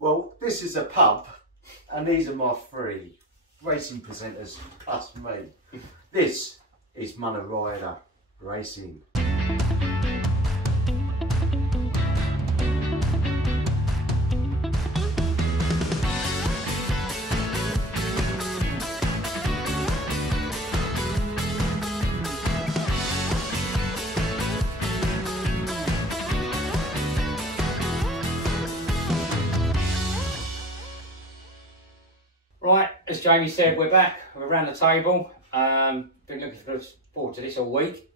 Well, this is a pub, and these are my three racing presenters, plus me. This is Mr Rider Racing. Right, as Jamie said, we're back. We're around the table. Been looking forward to this all week.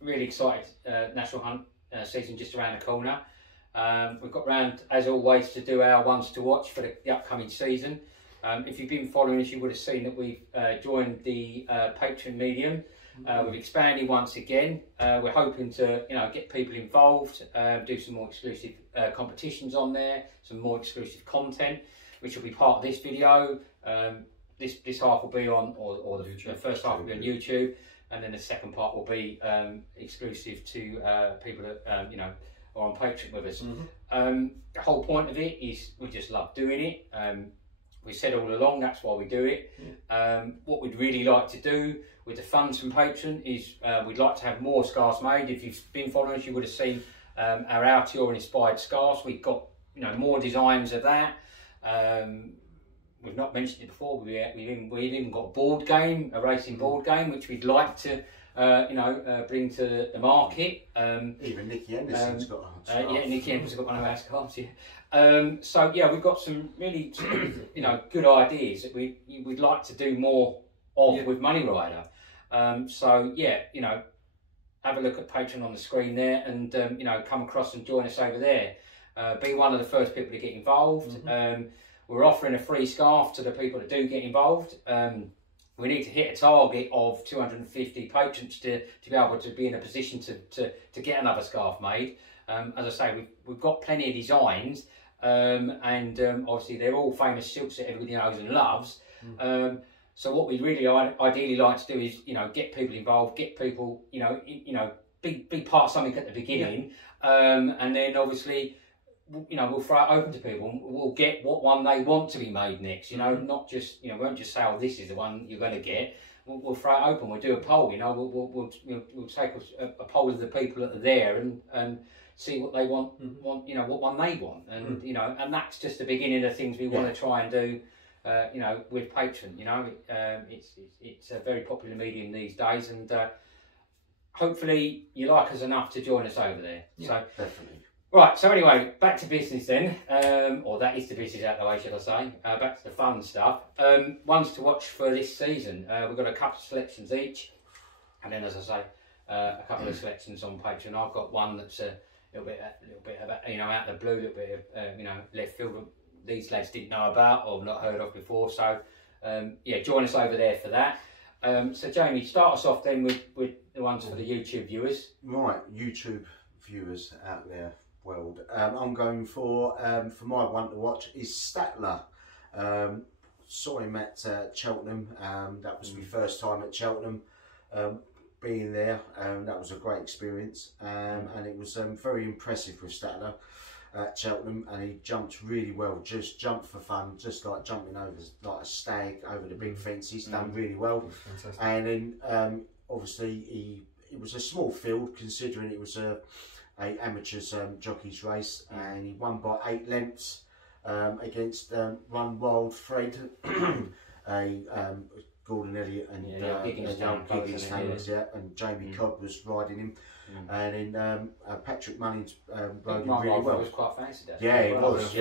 Really excited. National Hunt season just around the corner. We've got round, as always, to do our ones to watch for the upcoming season. If you've been following us, you would have seen that we've joined the Patreon medium. We've expanded once again. We're hoping to, get people involved, do some more exclusive competitions on there, some more exclusive content, which will be part of this video. This half will be on, or the first half will be on YouTube, and then the second part will be exclusive to people that are on Patreon with us. The whole point of it is we just love doing it. We said all along that's why we do it. What we'd really like to do with the funds from Patreon is we'd like to have more scarves made. If you've been following us, you would have seen our Altior inspired scarves. We've got more designs of that. We've not mentioned it before. We've even got a board game, a racing board game, which we'd like to bring to the market. Even Nicky Henderson's got a scarf. Yeah, Nicky Henderson's got one of our scarves. Yeah. So yeah, we've got some really good ideas that we'd like to do more of with Money Rider. So yeah, have a look at Patreon on the screen there, and come across and join us over there. Be one of the first people to get involved. We're offering a free scarf to the people that do get involved. We need to hit a target of 250 patrons to be able to be in a position to get another scarf made. As I say, we've got plenty of designs, and obviously they're all famous silks that everybody knows and loves. So what we'd really ideally like to do is get people involved, get people be part of something at the beginning, and then obviously we'll throw it open to people. We'll get what one they want to be made next. Not just we won't just say, "Oh, this is the one you're going to get." We'll throw it open. We'll do a poll. We'll take a poll of the people that are there and see what they want. What one they want, and and that's just the beginning of things we want to try and do. With Patreon. It's a very popular medium these days, and hopefully you like us enough to join us over there. Yeah, so definitely. Right, so anyway, back to business then, or that is the business out the way, should I say. Back to the fun stuff. Ones to watch for this season. We've got a couple of selections each, and then, as I say, a couple of selections on Patreon. I've got one that's a little bit about, out of the blue, a little bit of, left field that these lads didn't know about or not heard of before. So, yeah, join us over there for that. So, Jamie, start us off then with the ones for the YouTube viewers. Right, YouTube viewers out there. World. I'm going for my one to watch is Statler. Saw him at Cheltenham. That was my first time at Cheltenham. Being there, that was a great experience, and it was very impressive with Statler at Cheltenham, and he jumped really well. Just jumped for fun, just like jumping over like a stag over the big fence. He's done really well. And then obviously it was a small field considering it was a amateurs jockeys race, and he won by 8 lengths against Run Wild Fred, Gordon Elliott and Gigginstown, and Jamie Cobb was riding him, and then Patrick Mullins rode him really well. Was quite fancy, he was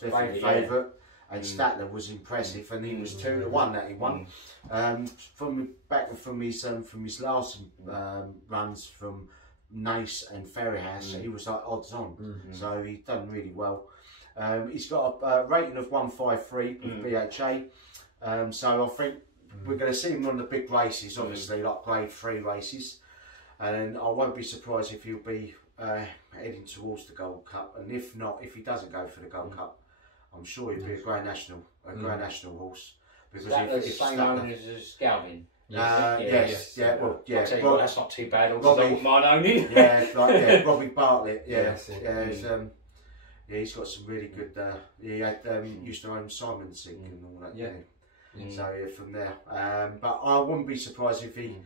definitely favourite. And Statler was impressive, and he was 2-1 that he won. From his last runs from Nace and Ferry House, he was like odds on, so he's done really well. He's got a rating of 153 with BHA, so I think we're going to see him on the big races, obviously like Grade 3 races, and I won't be surprised if he'll be heading towards the Gold Cup, and if not, if he doesn't go for the Gold Cup, I'm sure he'll be a Grand National horse, because if known as Galvin. Yes. Well, that's not too bad. I wouldn't mind owning. Robbie Bartlett. Yeah, he's got some really good. He had used to own Simon Singh and all that. Yeah. So yeah, from there. But I wouldn't be surprised if he,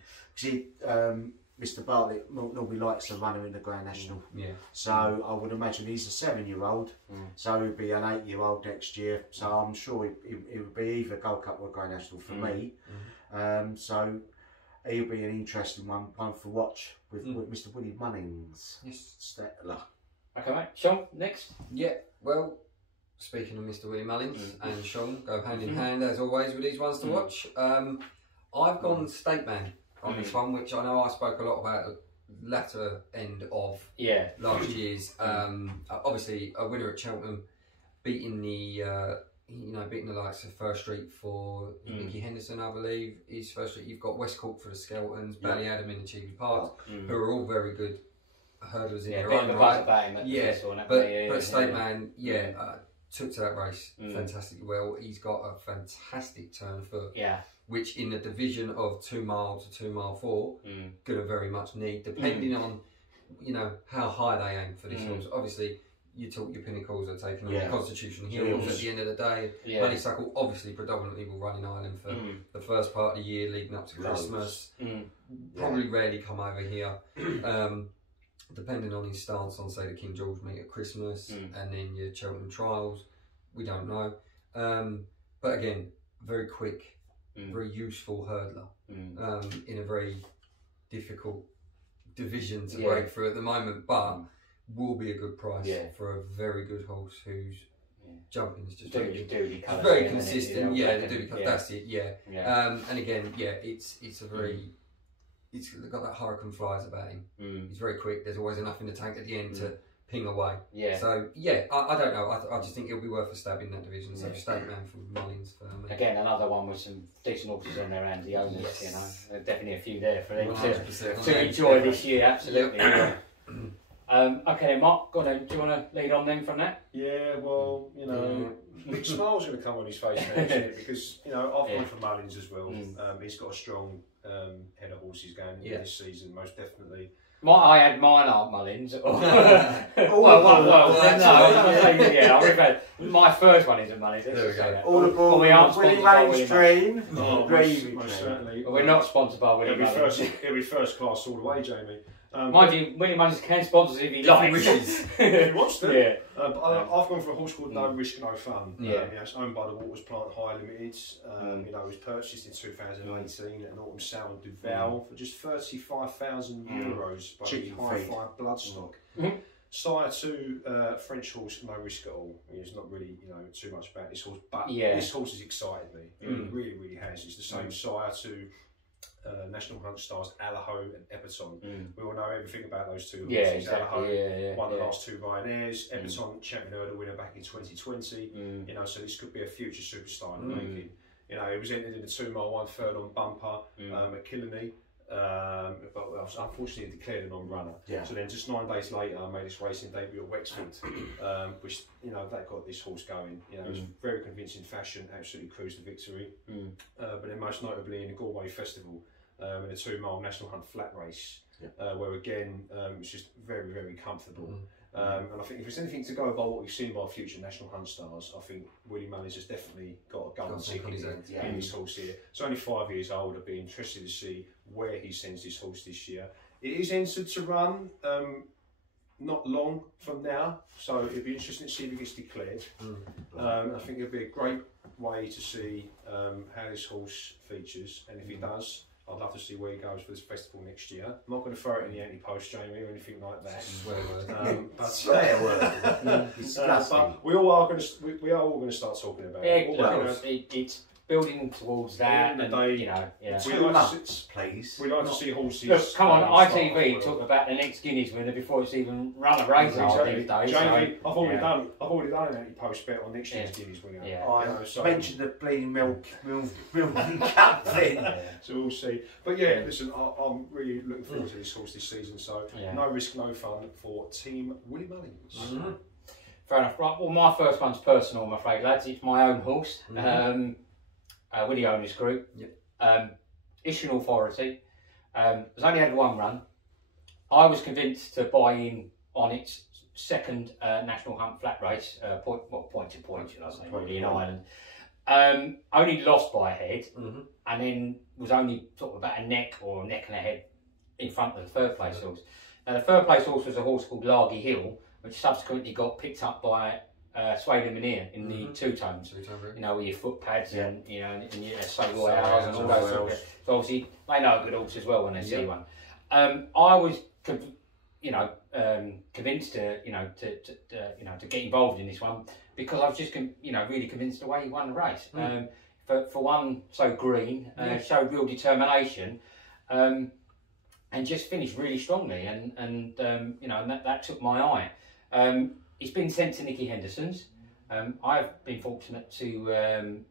Mr Bartlett normally likes a runner in the Grand National. Yeah. So I would imagine he's a 7-year-old. So he'll be an 8-year-old next year. So I'm sure it would be either Gold Cup or Grand National for me. So he'll be an interesting one for watch with Mr Willie Mullins. Yes. Stettler. Okay, mate. Sean, next. Yeah, well, speaking of Mr Willie Mullins and Sean, go hand in hand as always with these ones to watch. I've gone State Man on this one, which I know I spoke a lot about at the latter end of last year's. Obviously, a winner at Cheltenham, beating the beating the likes of First Street for Nicky Henderson, I believe. Is First Street. You've got Westcourt for the Skeletons, Ballyadam in the Cheapy Park, who are all very good hurdlers in their own right. But State Man, took to that race fantastically well. He's got a fantastic turn of foot, which in the division of 2 mile to 2 mile 4, gonna very much need, depending on how high they aim for this horse. Obviously, you talk your Pinnacles are taking on the Constitution Hills at the end of the day. Honeysuckle obviously predominantly will run in Ireland for the first part of the year leading up to Christmas. Probably rarely come over here. Depending on his stance on, say, the King George meet at Christmas and then your Cheltenham trials, we don't know. But again, very quick, very useful hurdler in a very difficult division to break through at the moment, but will be a good price for a very good horse whose jumping is just very consistent. The Doody Colours, that's it. And again, it's a very. He's got that hurricane flies about him. He's very quick. There's always enough in the tank at the end to ping away. So I don't know. I just think it'll be worth a stab in that division. So State Man from Mullins for me. Again, another one with some decent horses on their hands. The owners, there's definitely a few there for them to enjoy this year. Absolutely. Okay, then, Mark, do you want to lead on then from that? Yeah, well, big smile's going to come on his face now, isn't it? Because I've gone for Mullins as well. He's got a strong head of horses going into this season, most definitely. I had mine Aunt Mullins. My first one isn't Mullins. There we go. All aboard Willie Mullins train. Most certainly. We're not sponsored by Willie Mullins. It'll be first class all the way, Jamie. Mind you, Willie Mullins can sponsor us if he likes. If he wants to. But I've gone for a horse called No Risk, No Fun. It's owned by the Waters Plant High Limited. It was purchased in 2018 at an autumn sale on Duval for just €35,000 by the High Five Bloodstock. Sire to French horse, No Risk at All. There's not really too much about this horse, but this horse has excited me. It really, really has. It's the same sire to National Hunt stars Allaho and Epperton. We all know everything about those two horses. Allaho won the last 2 Ryanaires. Epperton, champion hurdle winner back in 2020. So this could be a future superstar in the making. It was entered in the 2 mile 1/3 on bumper at Killarney. But unfortunately declared a non-runner. So then just 9 days later I made this racing debut at Wexford, which that got this horse going. It was very convincing fashion, absolutely cruised to victory. But then most notably in the Galway Festival, in a 2 mile National Hunt flat race, where again it was just very, very comfortable. And I think if there's anything to go by what we've seen by future National Hunt stars, I think Willie Mullins has definitely got a golden ticket in this horse here. It's only 5 years old. I'd be interested to see where he sends this horse this year. It is entered to run not long from now, so it'd be interesting to see if it gets declared. I think it'd be a great way to see how this horse features, and if he does, I'd love to see where he goes for this festival next year. I'm not going to throw it in the anti-post, Jamie, or anything like that. Swear word. But we are all going to start talking about it. It's building towards that, and please. We like to see horses. Look, come on, ITV talking about the next Guineas winner before it's even run a race these days. Jamie, I've already done an anti-post bet on next year's Guineas winner. I mentioned the bleeding milk cup thing. So we'll see. But listen, I'm really looking forward to this horse this season. So no risk, no fun for Team Willie Mullins. Fair enough. Right, well, my first one's personal, I'm afraid, lads. It's my own horse. With the owners group, issue an authority. It's only had 1 run. I was convinced to buy in on its second national hunt flat race, point to point, shall I say, really, in Ireland. Only lost by a head, and then was only sort of about a neck or a neck and a head in front of the third place horse. Now the third place horse was a horse called Largy Hill, which subsequently got picked up by Swade and Minear in the two-tones. You know, with your foot pads and you know, and your Royales and all those sort of. So obviously they know a good horse as well when they see one. I was, convinced to get involved in this one because I was just really convinced the way he won the race. For one so green, showed real determination, and just finished really strongly, and that took my eye. He's been sent to Nicky Henderson's. I've been fortunate to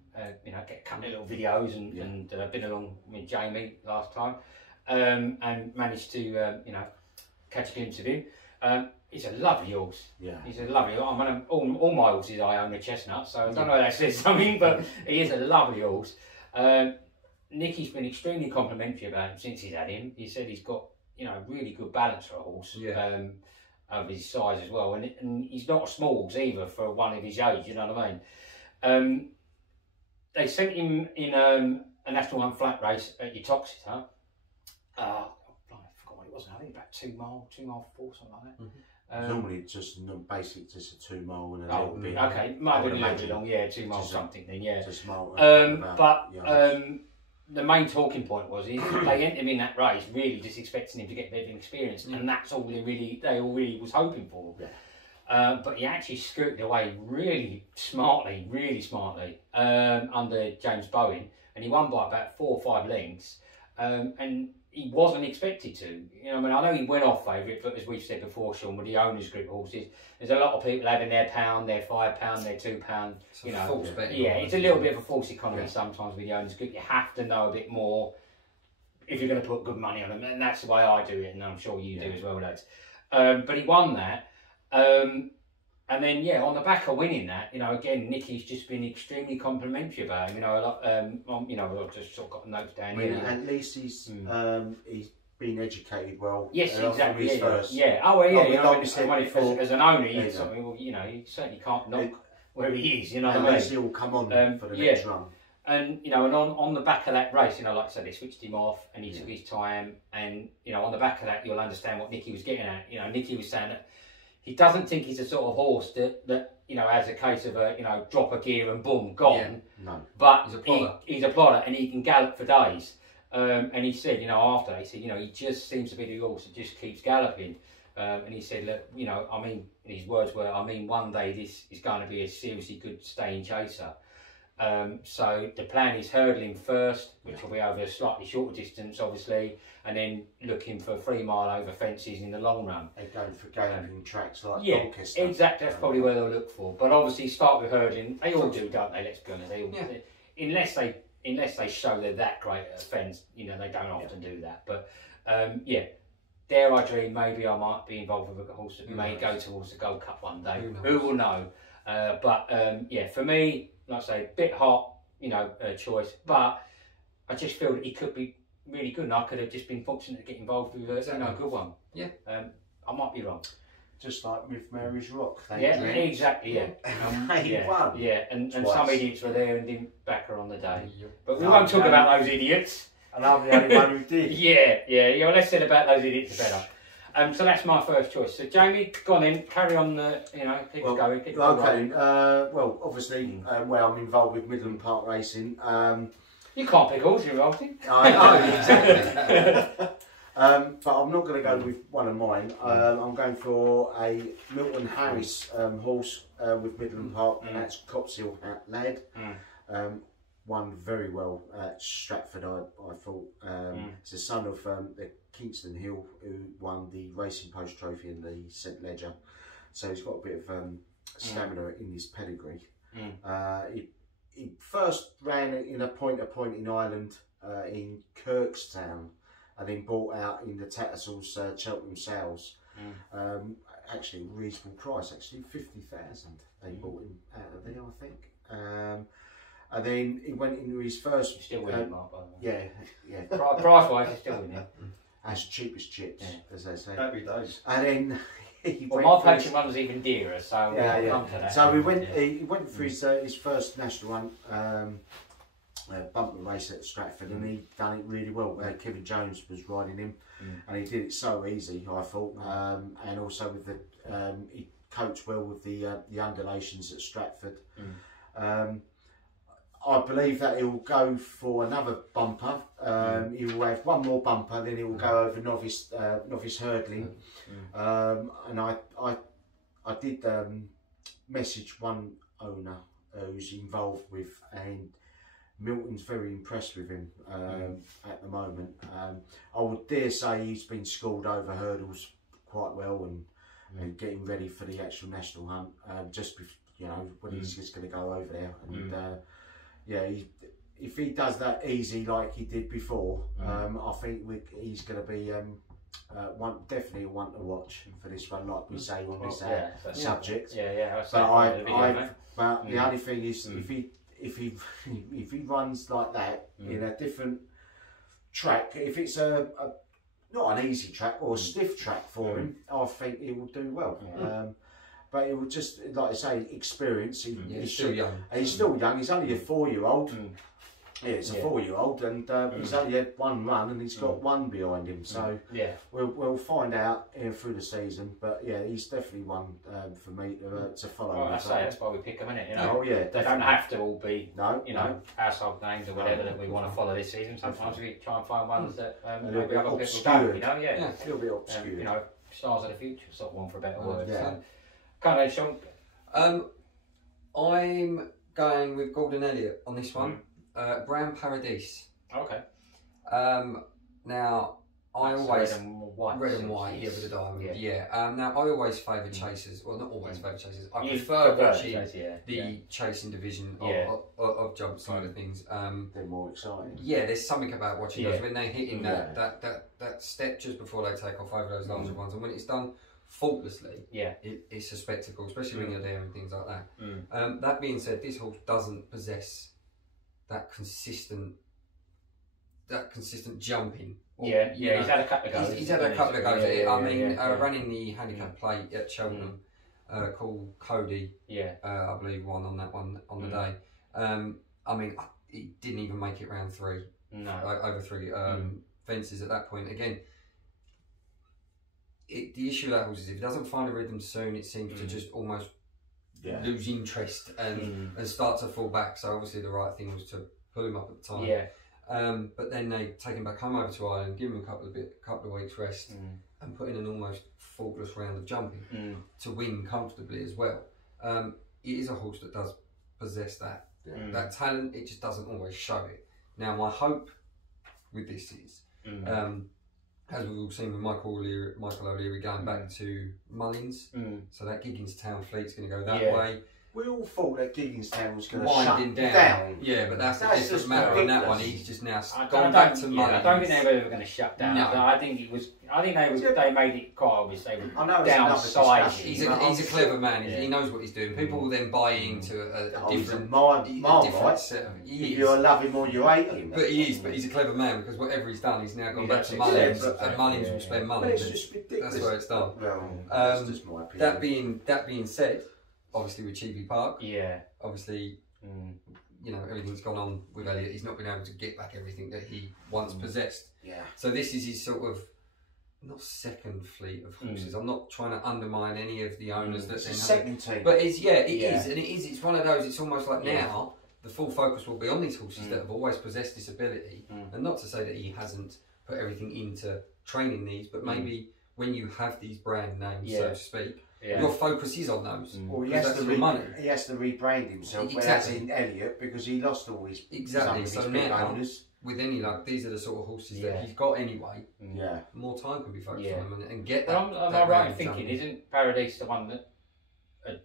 get a couple of little videos and been along with Jamie last time, and managed to catch a glimpse of him. He's a lovely horse. Yeah, he's a lovely. All my horses I own are chestnut, so I don't know if that says something, but he is a lovely horse. Nicky's been extremely complimentary about him since he's had him. He said he's got really good balance for a horse. Of his size as well, and he's not a small horse either for one of his age. You know what I mean? They sent him in a National Hunt flat race at Uttoxeter. I forgot what it was. I think about 2 mile 4, something like that. Normally, just a 2 mile and a little bit. Okay, might have been maybe long. 2 miles something. Then just mile. The main talking point was they entered him in that race really just expecting him to get a bit of an experience, and that's all they all really was hoping for. But he actually scooted away really smartly under James Bowen, and he won by about 4 or 5 lengths, and he wasn't expected to. I know he went off favourite, but as we've said before, Sean, with the owners group horses, there's a lot of people having their £1, their £5, their £2. It's a little bit of a false economy sometimes with the owners group. You have to know a bit more if you're going to put good money on them, and that's the way I do it, and I'm sure you do as well, lads. But he won that, and then on the back of winning that, again, Nicky's just been extremely complimentary about him. I've just sort of got notes down here. At least he's been educated well. Yes, exactly. As an owner, you certainly can't knock where he is. At least he'll come on for the next run. And and on the back of that race, like I said, they switched him off, and he took his time. And on the back of that, you'll understand what Nicky was getting at. Nicky was saying that he doesn't think he's a sort of horse that has a case of drop a gear and boom, gone. No. But he's a plodder and he can gallop for days. And he said, after he said, he just seems to be the horse that just keeps galloping. And he said, look, his words were, one day this is going to be a seriously good staying chaser. So the plan is hurdling first, which will be over a slightly shorter distance, obviously, and then looking for 3 mile over fences in the long run. They're going for galloping tracks like Doncaster. Exactly. That's probably where they'll look for. But obviously, start with hurdling. They all do, don't they? Let's be honest. They all, unless they show they're that great at a fence, they don't often do that. But dare I dream? Maybe I might be involved with a horse that may go towards the Gold Cup one day. Who will know? For me, like I say, a bit hot, choice, but I just feel that he could be really good, and I could have just been fortunate to get involved with a good one. I might be wrong. Just like with Mary's Rock. Exactly. And some idiots were there and didn't back her on the day. But we won't talk about those idiots. And I'm the only one who did. Well, less said about those idiots the better. So that's my first choice. So Jamie, go on in, carry on. Keep going. Obviously, where I'm involved with Midland Park Racing. You can't pick horse you're involved in. I know, exactly. But I'm not going to go with one of mine. I'm going for a Milton Harris horse with Midland Park, and that's Copsill Lad. Won very well at Stratford, I thought. It's the son of the Kingston Hill, who won the Racing Post Trophy in the St Ledger. So he's got a bit of stamina in his pedigree. He first ran in a point-to-point in Ireland in Kirkstown, and then bought out in the Tattersalls Cheltenham sales. Actually, a reasonable price, actually, 50,000 they bought him out of there, I think. And then he went into his first... You're still winning, Mark, by the way. Yeah. Price-wise, you're still winning. As cheap as chips, as they say. Happy days. And then my poaching one was even dearer, so yeah. Come to that. So he went for his first national one, bumper race at Stratford, and he done it really well. Kevin Jones was riding him, and he did it so easy, I thought, and also with the he coached well with the undulations at Stratford. I believe that he will go for another bumper. He will have one more bumper, then he will go over novice hurdling. And I did message one owner who's involved with, and Milton's very impressed with him at the moment. I would dare say he's been schooled over hurdles quite well and getting ready for the actual national hunt. Just when he's just going to go over there and. Yeah, if he does that easy like he did before, I think he's going to be definitely one to watch for this one, like we say on this subject. But the only thing is, if he runs like that in a different track, if it's not an easy track or a stiff track for him, I think he will do well. But it would just, like I say, experience. He's still young. He's still young. He's only a 4-year-old. Yeah, it's a 4-year-old, and he's only had one run, and he's got one behind him. So we'll find out through the season. But yeah, he's definitely one for me to follow. Well, that's why we pick them, innit? Oh yeah, they don't have to all be household names or whatever that we want to follow this season. Sometimes we try and find ones that maybe other people don't. A little bit obscure. Stars of the future, sort of one for a better word. So. Come on, Sean. I'm going with Gordon Elliott on this one. Brown Paradise. Okay. Now I always red and white, with the diamond. Now I always favour chasers. Well, not always favour chasers. I prefer watching the chasing division of jump side of things. They're more exciting. Yeah, there's something about watching those when they're hitting that step just before they take off over those larger ones, and when it's done faultlessly, it's a spectacle, especially when you're there and things like that. That being said, this horse doesn't possess that consistent jumping. He's had a couple of goes. He's had a couple of goes. Running the handicap plate at Cheltenham, called Cody. I believe won on that one on the day. He didn't even make it round 3. No, over 3 fences at that point. Again. The issue with that horse is if it doesn't find a rhythm soon, it seems to just almost lose interest and start to fall back. So obviously the right thing was to pull him up at the time. But then they take him back home over to Ireland, give him a couple of weeks rest, and put in an almost faultless round of jumping to win comfortably as well. It is a horse that does possess that talent. It just doesn't always show it. Now my hope with this is. As we've all seen with Michael O'Leary going back to Mullins, so that Gigginstown fleet's going to go that way. We all thought that Gigginstown was going to shut down. Yeah, but that's a different matter on that one. He's just now gone back to Mullins. I don't think they were ever going to shut down. No. I think they made it quite obvious they would downsizing. He's a clever man. He knows what he's doing. People will then buy into a different set of. You love him or you hate him. But he is. But he's a clever man because whatever he's done, he's now gone back to Mullins, and Mullins will spend money. It's just ridiculous. That's where it's done. That's just my opinion. That being said. Obviously with Cheapy Park, obviously, everything's gone on with Elliott. He's not been able to get back everything that he once possessed. So this is his sort of not second fleet of horses. I'm not trying to undermine any of the owners that then second team. But it is, and it is. It's one of those. It's almost like now the full focus will be on these horses that have always possessed this ability, and not to say that he hasn't put everything into training these, but maybe when you have these brand names, so to speak. Your focus is on those. Well, he has to rebrand himself, whereas in Elliott, because he lost all his So now, owners. With any luck, these are the sort of horses that he's got anyway. More time can be focused on them and get that. Am I right in thinking, isn't Paradise the one that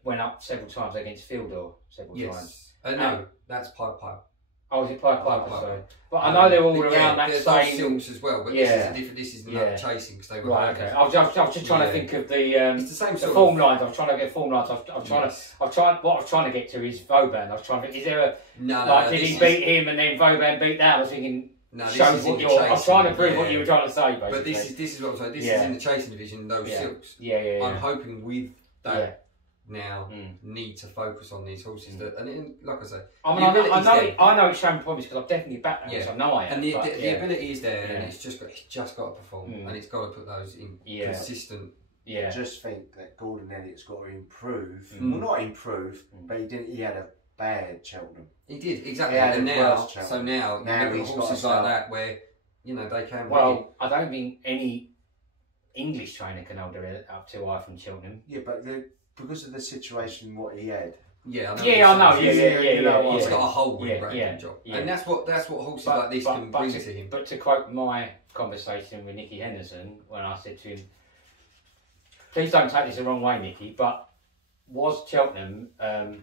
went up several times against Fieldor times? No, that's Pipe Pipe. Oh, is it Pipe Piper? Sorry, but I know they're all around that same. Silks as well, but this is a different. This is not chasing because they were okay. I was just trying to think of the. It's the same the form lines. I was trying to get form lines. What I was trying to get to is Vauban. I was trying to. Is there a did he beat him and then Vauban beat that? I was thinking No, this shows is in what the you're. I'm chasing, trying to prove what you were trying to say, basically. But this is what I'm saying. This is in the chasing division. Those silks. I'm hoping with that now need to focus on these horses. That and like I say, I know it's showing promise because I've definitely backed them. So I know I am. And the ability is there, and it's just got to perform, and it's got to put those in consistent. I just think that Gordon Elliott's got to improve. Well, not improve, but he had a bad Cheltenham. He did, exactly. And now he's horses like that where, you know, they can... Well, I don't think any English trainer can hold it up too high from Cheltenham. Yeah, but because of the situation what he had. Yeah, I know. He's got a whole winning job. Yeah. And that's what horses like this can bring to him. But to quote my conversation with Nicky Henderson, when I said to him, please don't take this the wrong way, Nicky, but was Cheltenham a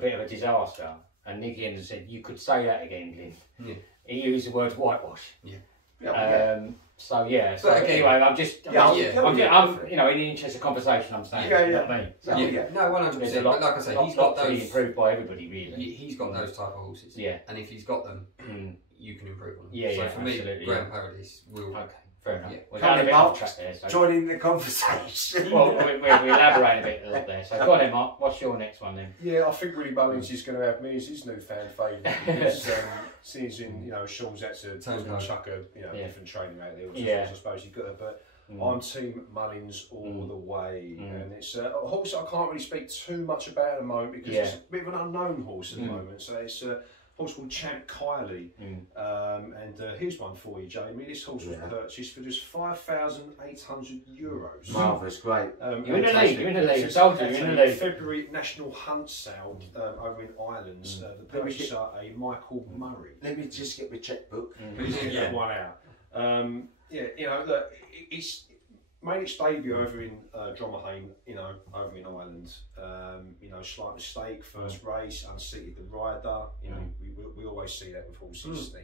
bit of a disaster? And Nicky Henderson said, you could say that again, Lynn. Yeah. He used the word whitewash. Yeah. So anyway, I'm you know, in the interest of conversation, I'm saying. You know what I mean? So, no, 100%. But like I say, he's got those. Improved by everybody, really. He's got those type of horses. Yeah. And if he's got them, you can improve on them. Yeah, so for me, Grand Paradise will. Okay. Fair enough. Yeah. We're going a bit off track there. So. Joining the conversation. Well, we elaborate a bit there. So go on then, Mark. What's your next one then? Yeah, I think Willie Mullins is going to have me as his new fan favourite because since Sean's had to chuck a different training out there, which I suppose you got to. But I'm Team Mullins all the way, and it's a horse I can't really speak too much about at the moment because it's a bit of an unknown horse at the moment. So it's a horse called Champ Kylie, and here's one for you, Jamie. This horse was purchased for just €5,800. Marvellous, great. You're in the league. You're in the league. Told you, you're in the league. February National Hunt Sale over in Ireland. The purchaser, a Michael Murray. Let me just get my checkbook. Get that one out. Look, it's made its debut over in Dromahaine, over in Ireland. Slight mistake, first race, unseated the rider. We always see that with horses.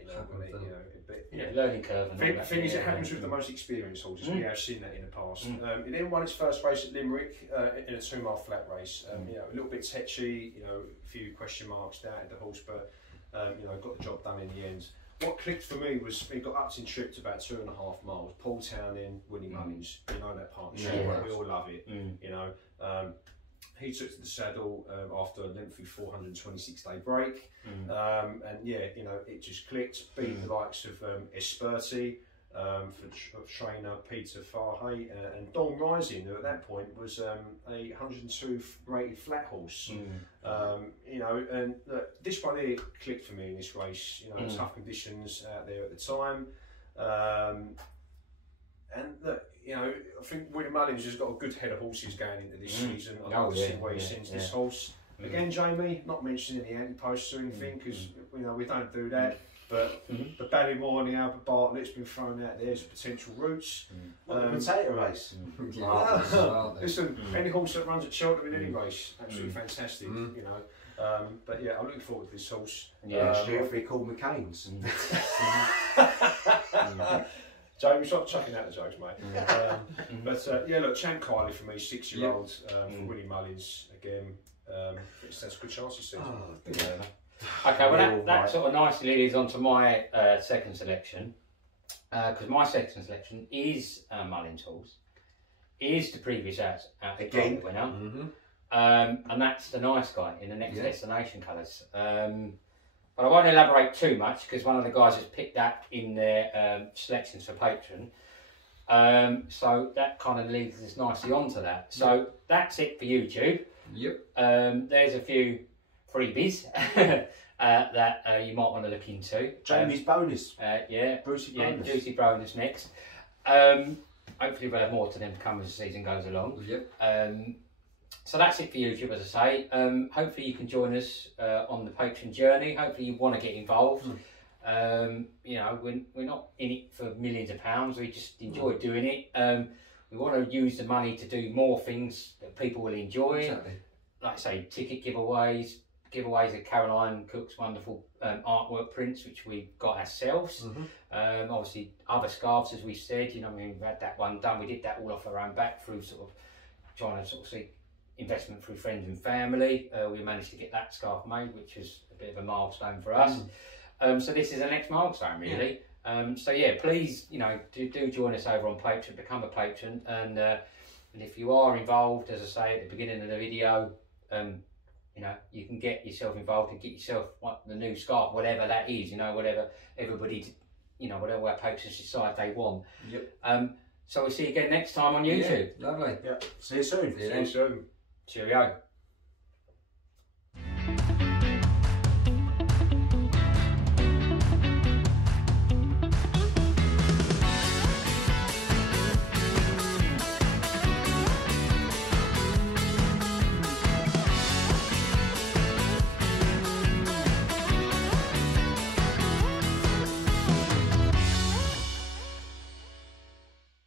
Learning curve. Thing is, it happens with the most experienced horses. We have seen that in the past. It then won its first race at Limerick in a 2-mile flat race. A little bit tetchy, a few question marks doubted the horse, but got the job done in the end. What clicked for me was he got up in trip to about 2.5 miles. Paul Townend, Willie Mullins, that partnership. We all love it. He took to the saddle after a lengthy 426-day break, it just clicked. Beat the likes of Esperti for trainer Peter Farhay and Don Rising, who at that point was a 102 rated flat horse. And this one here clicked for me in this race. Tough conditions out there at the time, I think Willie Mullins has got a good head of horses going into this season. I'd like to see where he sends this horse. Again, Jamie, not mentioning the anti-posts or anything because we don't do that. But the Ballymore and the Albert Bartlett's been thrown out there as potential routes. The potato race. Listen, any horse that runs at Cheltenham in any race, absolutely fantastic. But I'm looking forward to this horse. If we call McCain's. Jamie, stop chucking out the jokes, mate. Look, Champ Kylie for me, 6-year-old for Willie Mullins again. That's a good chance to see. Okay, well that sort of nicely leads on to my second selection, because my second selection is Mullins' horse, is the previous out again winner, and that's the Nice Guy in the Next Destination colours. But I won't elaborate too much because one of the guys has picked that in their selections for Patreon. So that kind of leads us nicely onto that. So that's it for YouTube. Yep. There's a few freebies that you might want to look into. Jamie's bonus. Brucey bonus. Juicy bonus next. Hopefully we'll have more to them to come as the season goes along. Yep. So that's it for YouTube, as I say. Hopefully you can join us on the Patreon journey. Hopefully you want to get involved. We're not in it for millions of pounds. We just enjoy doing it. We want to use the money to do more things that people will enjoy. Exactly. Like I say, ticket giveaways of Caroline Cook's wonderful artwork prints, which we got ourselves. Obviously, other scarves, as we said. We've had that one done. We did that all off our own back through sort of trying to seek investment through friends and family. We managed to get that scarf made, which was a bit of a milestone for us. So this is the next milestone, really. So yeah, please, you know, do join us over on Patreon, become a patron, and if you are involved, as I say at the beginning of the video, you know, you can get yourself involved and get yourself the new scarf, whatever that is, you know, whatever everybody, you know, whatever our patrons decide they want. Yep. So we'll see you again next time on YouTube. Yeah, lovely. Yeah. See you soon. See you soon. Cheerio.